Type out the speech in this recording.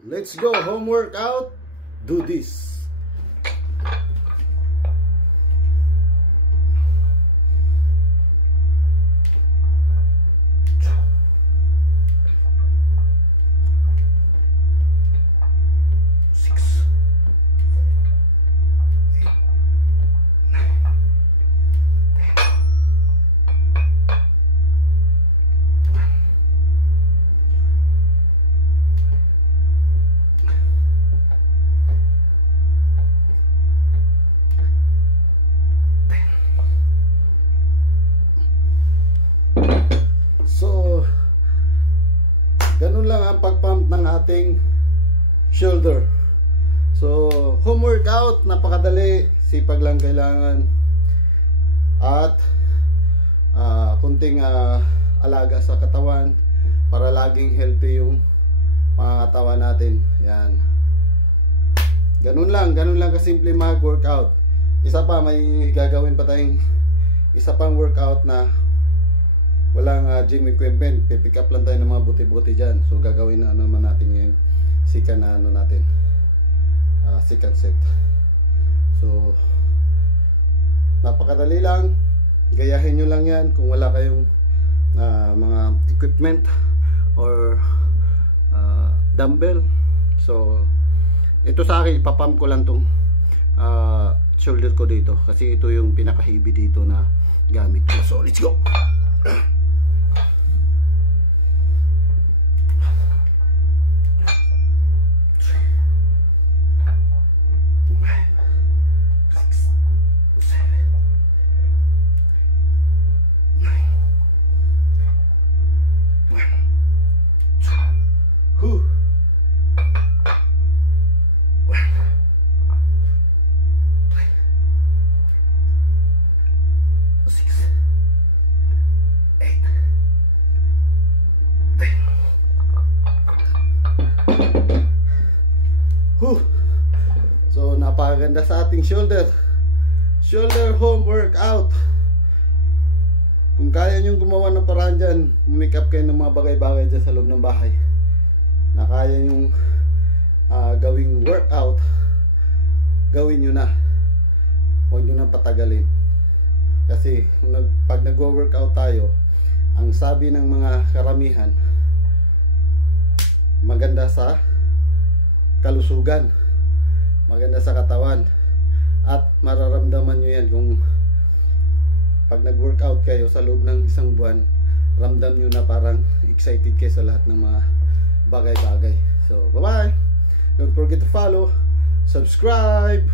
Let's go, home workout. Do this. So, ganun lang ang pag-pump ng ating shoulder. So, home workout, napakadali, sipag lang kailangan. At kunting alaga sa katawan para laging healthy yung mga katawan natin. Yan. Ganun lang kasimple mag-workout. Isa pa, may gagawin pa tayong isa pang workout na walang gym equipment. Pipick up lang tayo ng mga buti-buti dyan. So gagawin na naman natin yung second na natin, second set. So napakadali lang, gayahin nyo lang yan kung wala kayong mga equipment or dumbbell. So ito sa akin, ipapump ko lang tong shoulder ko dito kasi ito yung pinaka-heavy dito na gamit ko. So let's go. So napakaganda sa ating shoulder home workout. Kung kaya nyo gumawa ng paraan dyan, make up kayo ng mga bagay-bagay dyan sa loob ng bahay na kaya nyo gawing workout, gawin nyo na. Huwag nyo na patagalin. Kasi pag nagwo-workout tayo, ang sabi ng mga karamihan, maganda sa kalusugan, maganda sa katawan, at mararamdaman nyo yan kung pag nag-workout kayo sa loob ng isang buwan. Ramdam nyo na parang excited kayo sa lahat ng mga bagay-bagay. So bye bye, don't forget to follow, subscribe.